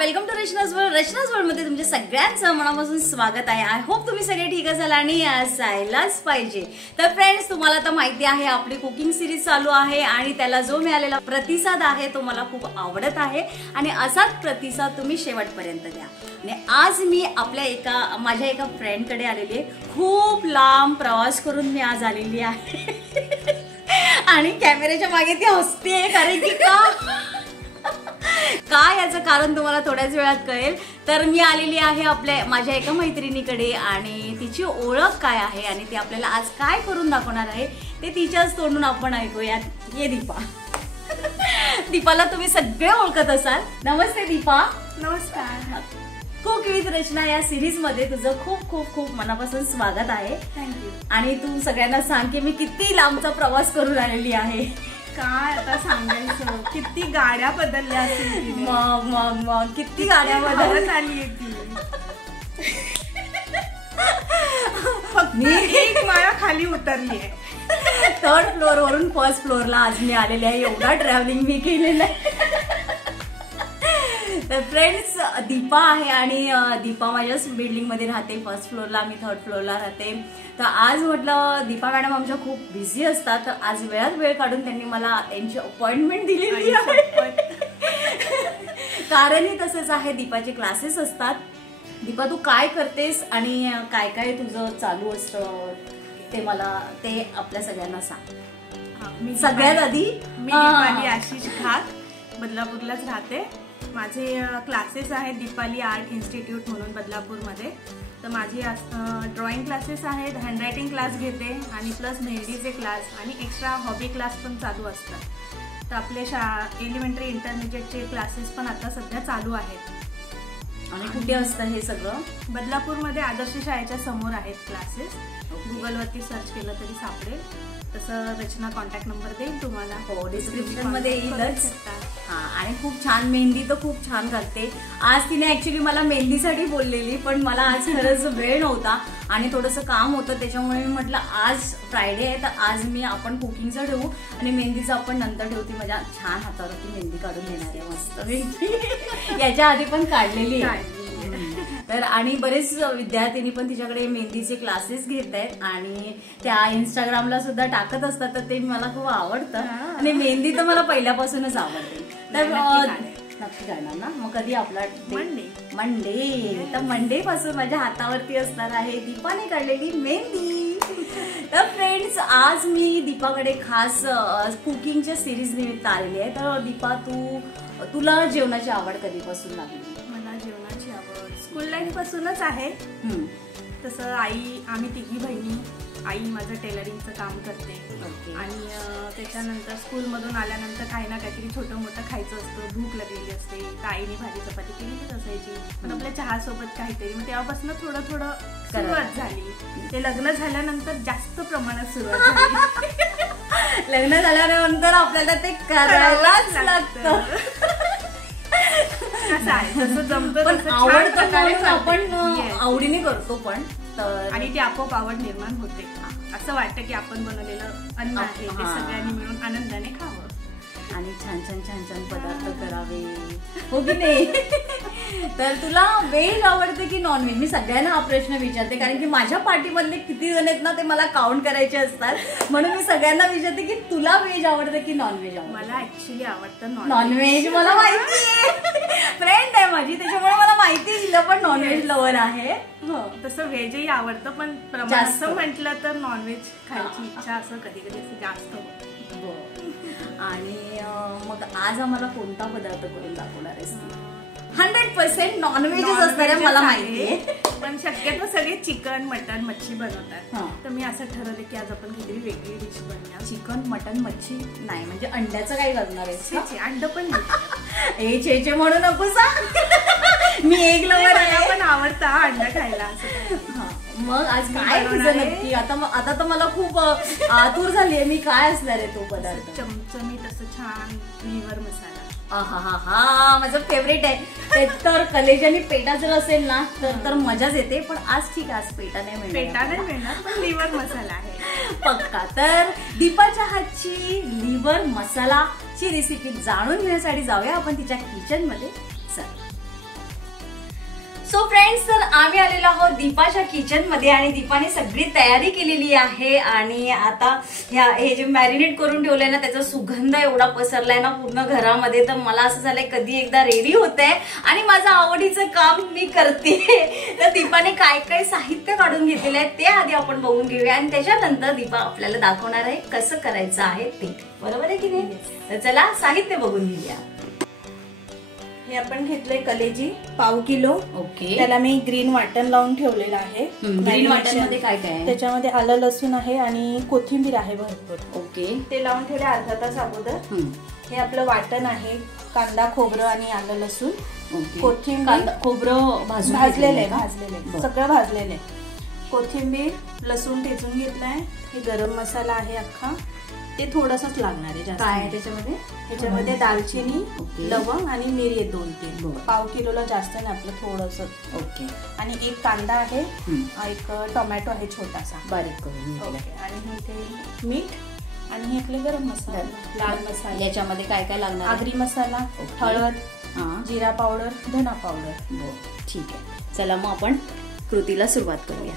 Welcome to Rachana's world. Rachana's world मध्ये तुमच्या सगळ्यांचं मनापासून स्वागत आहे. आय होप तुम्ही सगळे ठीक असाल आणि असायलाच पाहिजे. तर फ्रेंड्स, तुम्हाला तर माहिती आहे आपली कुकिंग सिरीज चालू आहे आणि त्याला जो मिळालेला प्रतिसाद आहे तो मला खूप आवडत आहे आणि असाच प्रतिसाद तुम्ही शेवटपर्यंत द्या. आणि आज मी माझ्या एका फ्रेंडकडे आलेली आहे. खूप लांब प्रवास करून मी आज आलेली आहे आणि कॅमेऱ्याच्या मागे ती हसते कारण की काय याचं कारण तुम्हाला थोड्याच वेळात कळेल. तर मी आलेली आहे माझ्या एका मैत्रिणीकडे आणि तिची ओळख काय आहे आणि ती आपल्याला आज काय करून दाखवणार आहे ते तिच्याच तोंडून आपण ऐकूयात. ये दीपा. दीपाला तुम्ही सगळे ओळखत असाल. नमस्ते दीपा. नमस्कार. कुक विथ रचना या सिरीज मध्ये तुझं खूप खूप खूप मनापासून स्वागत आहे. थँक्यू. आणि तू सगळ्यांना सांग की मी किती लांबचा प्रवास करून आलेली आहे. काय आता सांगायचं, किती गाड्या बदलल्या असतील. मग किती गाड्या बदलत आली ती. फक्त एक माळा खाली उतरली आहे. 3rd फ्लोअर वरून 1st फ्लोअरला आज मी आलेली आहे. एवढा ट्रॅव्हलिंग मी केलेलं आहे. तर फ्रेंड्स, दीपा आहे आणि दीपा माझ्याच बिल्डिंग मध्ये राहते. 1st फ्लोअरला, मी 3rd फ्लोअरला राहते. तर आज म्हटलं दीपा मॅडम आमच्या खूप बिझी असतात, तर आज वेळात वेळ काढून त्यांनी मला त्यांची अपॉइंटमेंट दिलेली आहे. कारणही तसंच आहे, दीपाचे क्लासेस असतात. दीपा, तू काय करतेस आणि काय काय तुझं चालू असतं ते आपल्या सगळ्यांना सांग. सगळ्यात आधी मी दीपाली आशिष घात, बदलापूरलाच राहते. माझे क्लासेस आहेत दीपाली आर्ट इन्स्टिट्यूट म्हणून बदलापूरमध्ये. तर माझे ड्रॉइंग क्लासेस आहेत, हँडरायटिंग क्लास घेते आणि प्लस मेहंदीचे क्लास आणि एक्स्ट्रा हॉबी क्लास पण चालू असतात. तर आपले एलिमेंटरी इंटरमिजिएटचे क्लासेस पण आता सध्या चालू आहेत. आणि कुठे असतं हे सगळं? बदलापूरमध्ये आदर्श शाळेच्या समोर आहेत क्लासेस. गुगलवरती सर्च केलं तरी सापडेल. तसं रचना कॉन्टॅक्ट नंबर देईल तुम्हाला. हो, डिस्क्रिप्शन मध्ये येईलच. आणि खूप छान मेहंदी तर खूप छान करते. आज तिने ऍक्च्युली मला मेहंदीसाठी बोललेली, पण मला आज खरंच वेळ नव्हता आणि थोडंसं काम होतं, त्याच्यामुळे मी म्हटलं आज फ्रायडे आहे तर आज आपण कुकिंगचं ठेवू आणि मेहंदीचं आपण नंतर ठेवू. ती माझ्या छान हातावरती मेहंदी काढून देणार आहे मस्त मेहंदी. याच्या आधी पण काढलेली आहे. तर आणि बरेच विद्यार्थिनी पण तिच्याकडे मेहंदीचे क्लासेस घेत आहेत आणि त्या इंस्टाग्रामला सुद्धा टाकत असतात. तर ते मला खूप आवडतं आणि मेहंदी तर मला पहिल्यापासूनच आवडते. तर नक्की करणार ना. मग कधी आपला मंडे. तर मंडे पासून माझ्या हातावरती असणार आहे दीपाने काढलेली मेहंदी. तर फ्रेंड्स, आज मी दीपाकडे खास कुकिंगच्या सिरीज निमित्त आलेली आहे. तर दीपा, तुला जेवणाची आवड कधीपासून लागली? मला जेवणाची आवड स्कूल लाईफ पासूनच आहे. तसं आम्ही तिघी बहिणी. आई माझं टेलरिंगचं काम करते आणि त्याच्यानंतर स्कूलमधून आल्यानंतर काही ना काहीतरी छोटं मोठं खायचं असतं. भूक लागलेली असते तर आईने भाजी चपाती केलीच असायची, पण आपल्या चहासोबत काहीतरी. मग तेव्हापासून थोडं थोडं सुरुवात झाली. ते लग्न झाल्यानंतर जास्त प्रमाणात सुरुवात झाली. लग्न झाल्यानंतर आपल्याला ते करायलाच लागतं. कसं आहे, तसं जमतं, पण आवडतं आपण आवडीने करतो पण. आणि ती आपोआप आवड निर्माण होते. असं वाटतं की आपण बनवलेलं अन्न आहे ते सगळ्यांनी मिळून आनंदाने खावं आणि छान छान छान छान पदार्थ करावे, हो की नाही? तर तुला व्हेज आवडते की नॉनव्हेज? मी सगळ्यांना हा प्रश्न विचारते कारण की माझ्या पार्टीमधले किती जण आहेत ना ते मला काउंट करायचे असतात. म्हणून मी सगळ्यांना विचारते की तुला व्हेज आवडतं की नॉनव्हेज आवडतं? मला ऍक्च्युली आवडतं नॉनव्हेज. मला माहिती आहे, फ्रेंड आहे माझी, त्याच्यामुळे मला माहिती आहे हिला पण नॉनव्हेज लवर आहे. तसं व्हेजही आवडतं पण प्रमाण म्हटलं तर नॉनव्हेज खायची इच्छा असं कधी कधी जास्त होतं. आणि मग आज आम्हाला कोणता पदार्थ करून दाखवणार आहेस? 100% नॉनव्हेजच असणार आहे मला माहिती आहे, पण शक्यतो सगळे चिकन, मटन, मच्छी बनवतात. तर मी असं ठरवलं की आज आपण काहीतरी वेगळी डिश बनवूया. चिकन, मटन, मच्छी नाही म्हणजे अंड्याचं काय करणार आहे? अंड पण ए छे म्हणू नको सांग. मी एक लवर आहे, पण आवडतं अंडा खायला. मग आज काय तुझं नक्की? आता तर मला खूप आतुर झालीये. मी काय असणार आहे तो पदार्थ? चमचमीत असं छान लिव्हर मसाला. हा माझं फेवरेट आहे ते. तर कलेजाने पेटा जर असेल ना तर मजाच येते. पण आज ठीक आहे, आज पेटा नाही मिळणार पण लिव्हर मसाला आहे पक्का. तर दीपाच्या हातची लिव्हर मसालाची रेसिपी जाणून घेण्यासाठी जाऊया आपण तिच्या किचन मध्ये. चल. सो फ्रेंड्स, तर आम्ही आलेलो आहोत दीपाच्या किचन मध्ये आणि दीपाने सगळी तयारी केलेली आहे आणि आता हे जे मॅरिनेट करून ठेवलंय ना त्याचा सुगंध एवढा पसरलाय ना पूर्ण घरामध्ये, तर मला असं झालंय कधी एकदा रेडी होते आणि माझं आवडीचं काम मी करते. तर दीपाने काय काय साहित्य काढून घेतलेलं आहे ते आधी आपण बघून घेऊया आणि त्याच्यानंतर दीपा आपल्याला दाखवणार आहे कसं करायचं आहे ते. बरोबर आहे की नाही? तर चला साहित्य बघून घेऊया. हे आपण घेतलंय कलेजी पाव किलो. ओके. त्याला मी ग्रीन वाटण लावून ठेवलेलं आहे. ग्रीन वाटण मध्ये काय काय? त्याच्यामध्ये आलं लसूण आहे आणि कोथिंबीर आहे भरपूर. ओके. ते लावून ठेवले अर्धा तास अगोदर. हे आपलं वाटण आहे, कांदा खोबरं आणि आलं लसूण. कोथिंबीर खोबरं भाजलेले सगळं भाजलेले. कोथिंबीर लसूण ठेचून घेतलाय. हे गरम मसाला आहे अख्खा, ते थोडंसंच लागणार आहे. काय आहे त्याच्यामध्ये? त्याच्यामध्ये दालचिनी, लवंग आणि मिरी 2-3. पाव किलोला जास्त नाही, आपलं थोडंसं. ओके. आणि एक कांदा आहे, एक टोमॅटो आहे छोटासा बारीक करून. आणि इथे मीठ आणि हे आपले गरम मसाला, लाल मसाला. याच्यामध्ये काय काय लागणार? आगरी मसाला, हळद, जिरा पावडर, धना पावडर. ठीक आहे, चला मग आपण कृतीला सुरुवात करूया.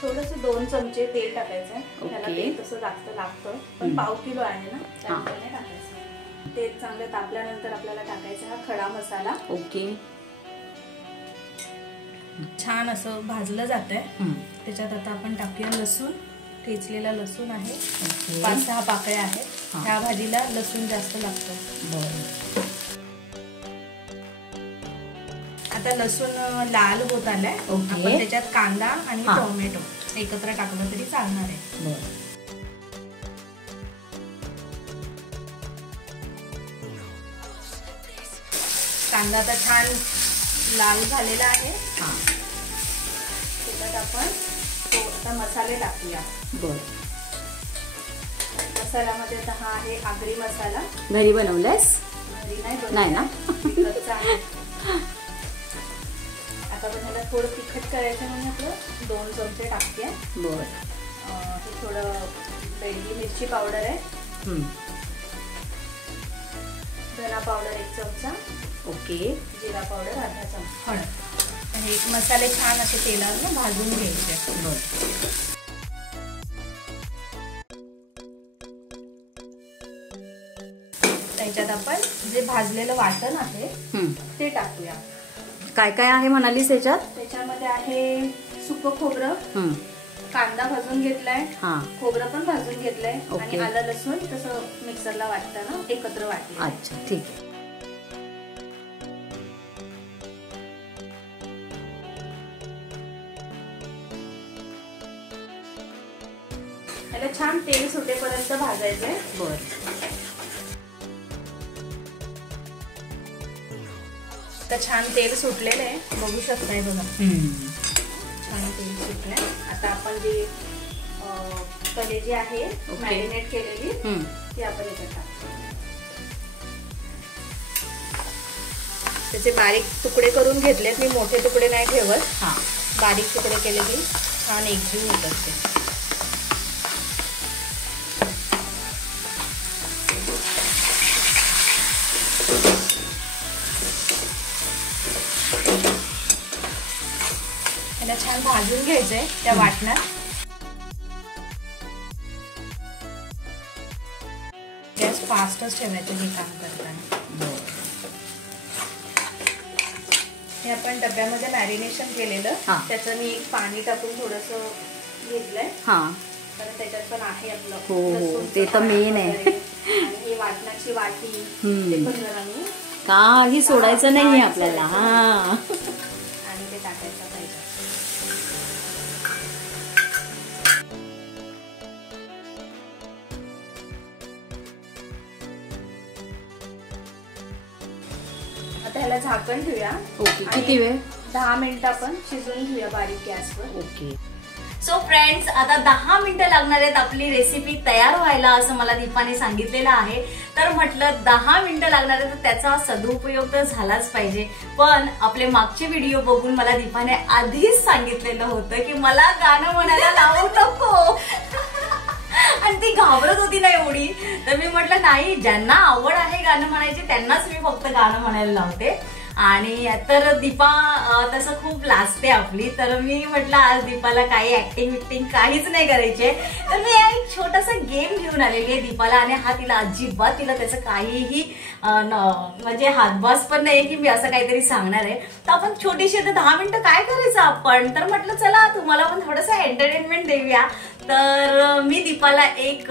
थोडंसं 2 चमचे तेल टाकायचं. त्याला तेल तसं जास्त लागतं, पण पाव किलो आहे ना त्यामुळे टाकायचं. तेल चांगलं तापल्यानंतर आपल्याला टाकायचा हा खडा मसाला. ओके. छान असं भाजलं जातंय. त्याच्यात आता आपण टाकूया लसूण. ठेचलेला लसूण आहे, 5-6 पाकळ्या आहेत. ह्या भाजीला लसूण जास्त लागतं. आता लसूण लाल होत आलाय. आपण त्याच्यात कांदा आणि टोमॅटो एकत्र टाकलं तरी चालणार आहे. कांदा आता छान लाल झालेला आहे. त्याच्यात आपण आता मसाले टाकूया. मसाल्यामध्ये आता हा आहे आगरी मसाला. घरी बनवलास? घरी नाही ना? आता आपण ह्याला थोडं तिखट करायचं म्हणून आपलं 2 चमचे टाकते. हे थोडं बेडगी मिरची पावडर आहे. धना पावडर 1 चमचा. ओके. जिरा पावडर अर्धा चमचा. हळद. हे मसाले छान असे तेलावर भाजून घ्यायचे. त्याच्यात आपण जे भाजलेलं वाटण आहे ते टाकूया. काय काय आहे म्हणालीस त्याच्यात? त्याच्यामध्ये आहे सुकं खोबरं, कांदा भाजून घेतलाय, खोबरं पण भाजून घेतलंय आणि आलं लसूण तसं मिक्सरला वाटताना एकत्र वाटलं. अच्छा, ठीक आहे. त्याला छान तेल सुटेपर्यंत भाजायचंय. तर छान तेल सुटलेलं आहे, बघू शकताय बघा. छान तेल सुटलंय. आता आपण जी कलेजी आहे मॅरिनेट केलेली ती आपण याच्यात टाकतो. त्याचे बारीक तुकडे करून घेतलेत मी, मोठे तुकडे नाही ठेवत. बारीक तुकडे केले की छान एकजीव होत असते. छान भाजून घ्यायचंय त्या वाटणात. गॅस फास्टच ठेवायचं हे काम करताना. हे आपण डब्यामध्ये मॅरिनेशन केलेलं त्याचं मी पाणी टाकून थोडस घेतलंय. तर त्याच्यात पण आहे आपलं ते तर मेन आहे. आणि ही वाटणाची वाटी ते पण जरा मी काही सोडायचं नाही आपल्याला. आणि ते टाकायचं पाहिजे. ह्याला झाकण ठेवूया. ओके. किती वेळ? 10 मिनिटं आपण शिजवून घेऊया बारीक गॅसवर. ओके. सो फ्रेंड्स, आता 10 मिनिटं लागणार आहेत आपली रेसिपी तयार व्हायला असं मला दीपाने सांगितलेलं आहे. तर म्हटलं 10 मिनिटं लागणार आहे तर त्याचा सदुपयोग तर झालाच पाहिजे. पण आपले मागचे व्हिडिओ बघून मला दीपाने आधीच सांगितलेलं होतं की मला गाणं म्हणायला लावू नको. आणि ती घाबरत होती ना एवढी. तर मी म्हटलं नाही, ज्यांना आवड आहे गाणं म्हणायची त्यांनाच मी फक्त गाणं म्हणायला लावते. आणि तर दीपा तसं खूप लाजते आपली, तर मी म्हटलं आज दीपाला काही ऍक्टिंग विक्टिंग काहीच नाही करायचे, तर मी एक छोटासा गेम घेऊन आलेली आहे दीपाला. आणि हा तिला अजिबात तिला त्याचं काहीही म्हणजे हातभास पण नाही की मी असं काहीतरी सांगणार आहे. तर आपण छोटीशी 10 मिनिटं काय करायचं आपण, तर म्हटलं चला तुम्हाला पण थोडंसं एंटरटेनमेंट देऊया. तर मी दीपाला एक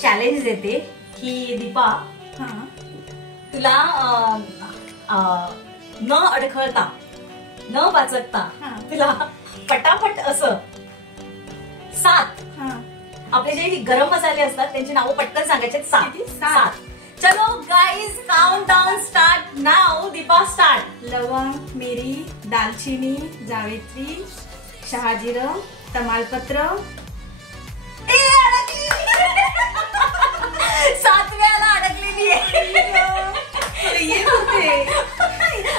चॅलेंज देते की दीपा तुला न अडखळता न वाचकता तुला पटापट असं 7 आपले जे गरम मसाले असतात त्यांची नावं पटकन सांगायचे. 7. चलो guys, count down start now. Deepa start. लवंग, मिरी, दालचिनी, जावित्री, शहाजिरं, तमालपत्र. 7 वेळाला अडकलेली आहे.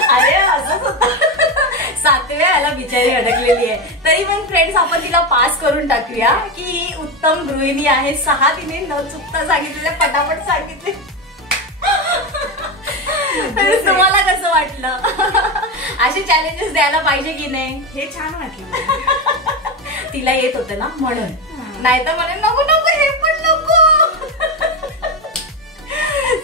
अरे असंच होतं, 7 वेळाला बिचारी अडकलेली आहे. तरी पण फ्रेंड्स आपण तिला पास करून टाकूया की उत्तम गृहिणी आहे. 6 तिने न चुकता सांगितलेले, पटापट सांगितले. तुम्हाला कसं वाटलं? असे चॅलेंजेस द्यायला पाहिजे की नाही? हे छान वाटलं. तिला येत होतं ना म्हणून, नाही तर म्हणे नको नको हे पण नको.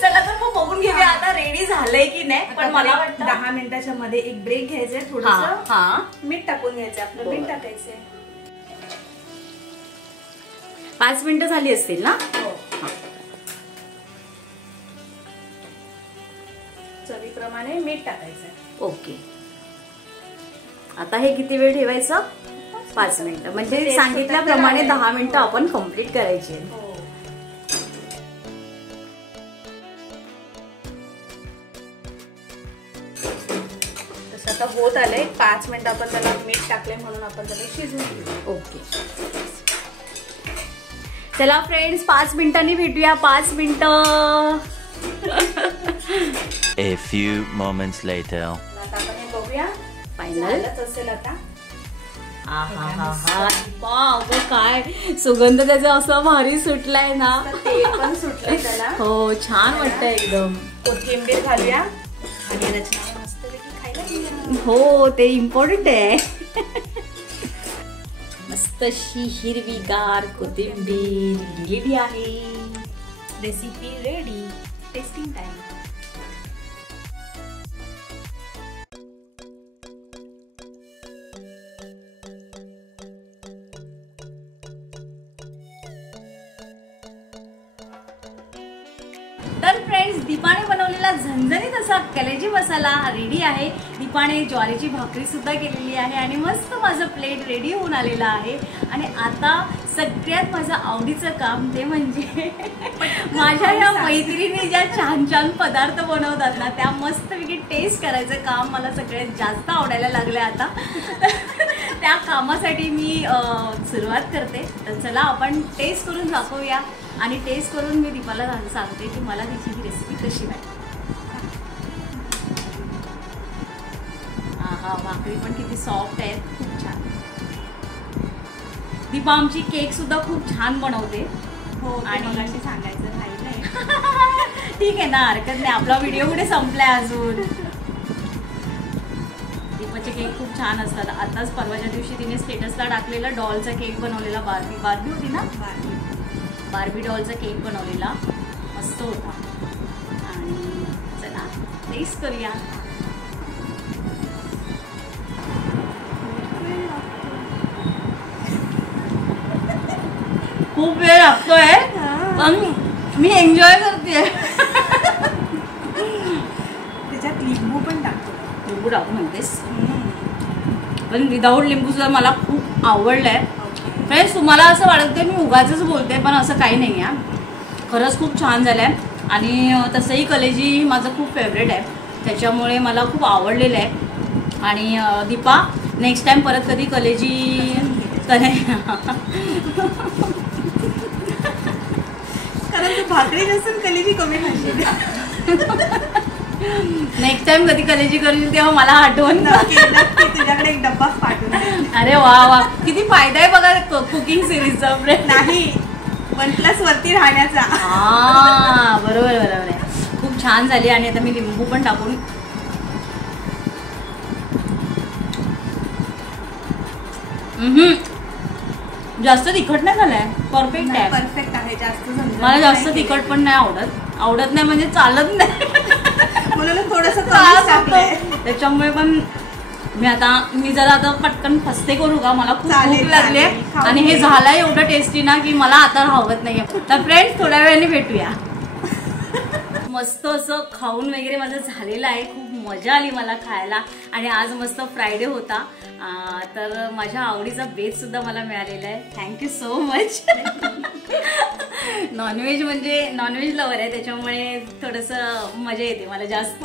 चला तर मग बघून घेऊया आता रेडी झालंय की नाही. पण मला वाटतं 10 मिनिटाच्या मध्ये एक ब्रेक घ्यायचंय, थोडंसं मीठ टाकून घ्यायचं, आपलं मीठ टाकायचंय. 5 मिनिटं झाली असतील ना? चवीप्रमाणे मीठ टाकायचंय. ओके. आता हे किती वेळ ठेवायचं? 5 मिनिटं. म्हणजे सांगितल्याप्रमाणे 10 मिनिटं आपण कम्प्लीट करायचे. आता होत आलंय 5 मिनिटं, आपण त्याला मीठ टाकले म्हणून आपण त्याला शिजवून घेऊ. ओके. चला फ्रेंड्स, 5 मिनिटांनी भेटूया. 5 मिनिटं. A few moments later. आता आपण हे बघूया. फायनलच असेल आता. काय सुगंध त्याचा असं भारी सुटलाय ना. तेल पण सुटलंय त्याला. हो, छान वाटतंय एकदम. कोथिंबीर घालूया आणि रचना मस्तपैकी खायला घेऊया. हो, ते इम्पॉर्टंट आहे. मस्त अशी हिरवीगार कोथिंबीर दिलेली आहे. Recipe ready. Testing time. तर फ्रेंड्स, दीपाने बनवलेला झणझणीत असा कलेजी मसाला रेडी आहे. दीपाने ज्वारीची भाकरी सुद्धा केलेली आहे आणि मस्त माझं प्लेट रेडी होऊन आलेलं आहे. आणि आता सगळ्यात माझं आवडीचं काम ते म्हणजे माझ्या या मैत्रिणी ज्या छान छान पदार्थ बनवतात ना, त्या मस्तपैकी टेस्ट करायचं काम मला सगळ्यात जास्त आवडायला लागलं आता. त्या कामासाठी मी सुरुवात करते. तर चला आपण टेस्ट करून दाखवूया. आणि टेस्ट करून मी दीपाला सांगते की मला तिची ही रेसिपी कशी वाटते. हा, भाकरी पण किती सॉफ्ट आहेत, खूप छान. दीपा आमची केक सुद्धा खूप छान बनवते. हो, आणि मगाशी सांगायचं राहिलंय. ठीक आहे ना, हरकत नाही. आपला व्हिडिओ कुठे संपलाय अजून. दीपाचे केक खूप छान असतात. आताच परवाच्या दिवशी तिने स्टेटसला टाकलेला डॉलचा केक बनवलेला. बार्बी होती ना, बार्बी डॉलचा केक बनवलेला, मस्त होता. आणि चला टेस्ट करूया. खूप वेळ लागतोय पण मी एन्जॉय करते. त्याच्यात लिंबू पण टाकतो. लिंबू टाकू म्हणतेस? पण विदाऊट लिंबू सुद्धा मला खूप आवडलंय. फ्रेंड्स, तुम्हाला असं वाटतं मी उगाचच बोलते, पण असं काही नाही आहे. खरंच खूप छान झालं आहे. आणि तसंही कलेजी माझं खूप फेवरेट आहे, त्याच्यामुळे मला खूप आवडलेलं आहे. आणि दीपा, नेक्स्ट टाइम परत कधी कलेजी कारण तू भाकरी नसून कलेजी कमी खाशील. नेक्स्ट टाइम कधी कलेजी करेल तेव्हा मला आठवण. तुझ्याकडे एक डब्बा पाठवून. अरे वा वा, किती फायदा आहे बघा कुकिंग सिरीजचा. नाही, 1+ वरती राहण्याचा. बरोबर आहे. खूप छान झाली. आणि आता मी लिंबू पण टाकून जास्त तिखट नाही झालंय, परफेक्ट आहे. परफेक्ट आहे. जास्त मला जास्त तिखट पण नाही आवडत नाही म्हणजे चालत नाही म्हणून थोडंसं त्रास टाकलंय. त्याच्यामुळे पण मी जरा आता पटकन फस्ते करू का, मला खूप भूक लागली आणि हे झालंय एवढं टेस्टी ना की मला आता राहत नाहीये. तर फ्रेंड्स थोड्या वेळाने भेटूया. मस्त असं खाऊन वगैरे माझं झालेलं आहे. खूप मजा आली मला खायला आणि आज मस्त फ्रायडे होता, तर माझ्या आवडीचा बेस सुद्धा मला मिळालेला आहे. Thank you so much. नॉनव्हेज म्हणजे नॉनव्हेज लवर आहे, त्याच्यामुळे थोडंसं मजा येते मला. जास्त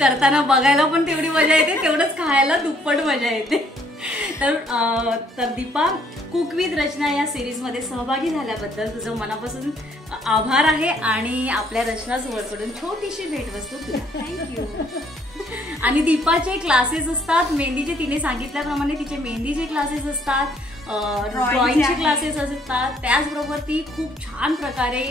करताना बघायला पण तेवढी मजा येते, तेवढंच खायला दुप्पट मजा येते. तर दीपा, कुक विथ रचना या सिरीज मध्ये सहभागी झाल्याबद्दल तुझं मनापासून आभार आहे आणि आपल्या रचना सोबतकडून छोटीशी भेटवस्तू तुला. थँक्यू. आणि दीपाचे क्लासेस असतात मेहंदीचे, तिने सांगितल्याप्रमाणे तिचे मेहंदीचे क्लासेस असतात, ड्रॉइंगचे क्लासेस असतात, त्याचबरोबर ती खूप छान प्रकारे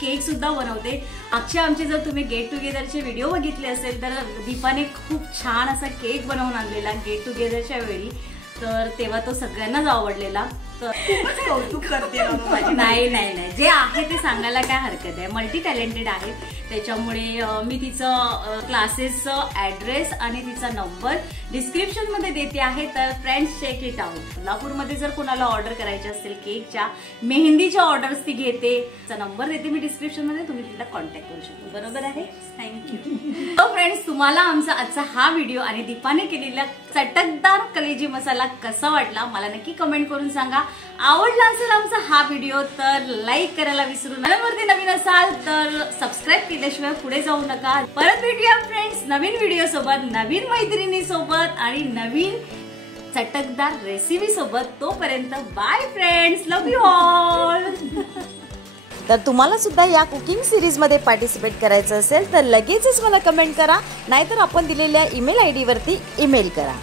केक सुद्धा बनवते. मागच्या आमचे जर तुम्ही गेट टुगेदरचे व्हिडिओ बघितले असेल तर दीपाने खूप छान असा केक बनवून आणलेला गेट टुगेदरच्या वेळी, तर तेव्हा तो सगळ्यांनाच आवडलेला. कौतुक करते. नाही, जे आहे ते सांगायला काय हरकत आहे. मल्टी टॅलेंटेड आहे, त्याच्यामुळे मी तिचं क्लासेसचं ऍड्रेस आणि तिचा नंबर डिस्क्रिप्शन मध्ये देते आहे. तर फ्रेंड्स चेक इट आउट. कोल्हापूरमध्ये जर कोणाला ऑर्डर करायच्या असतील केकच्या, मेहंदीच्या ऑर्डर्स ती घेते. तिचा नंबर देते मी डिस्क्रिप्शन मध्ये, तुम्ही तिला कॉन्टॅक्ट करू शकता. बरोबर आहे. थँक्यू. तर फ्रेंड्स, तुम्हाला आमचा आजचा हा व्हिडिओ आणि दीपाने केलेला चटकदार कलेजी मसाला कसा वाटला मला नक्की कमेंट करून सांगा. आवडला असेल आमचा हा व्हिडिओ तर लाईक करायला विसरू नका. चॅनलवरती नवीन असाल तर सबस्क्राईब केल्याशिवाय पुढे जाऊ नका. परत भेटूया फ्रेंड्स नवीन व्हिडिओ सोबत, नवीन मैत्रिणी सोबत आणि नवीन चटकदार रेसिपी सोबत. तोपर्यंत bye friends, love you all. तर तुम्हाला सुद्धा या कुकिंग सिरीजमध्ये पार्टिसिपेट करायचं असेल तर लगेचच मला कमेंट करा, नाहीतर आपण दिलेल्या ईमेल आयडी वरती ईमेल करा.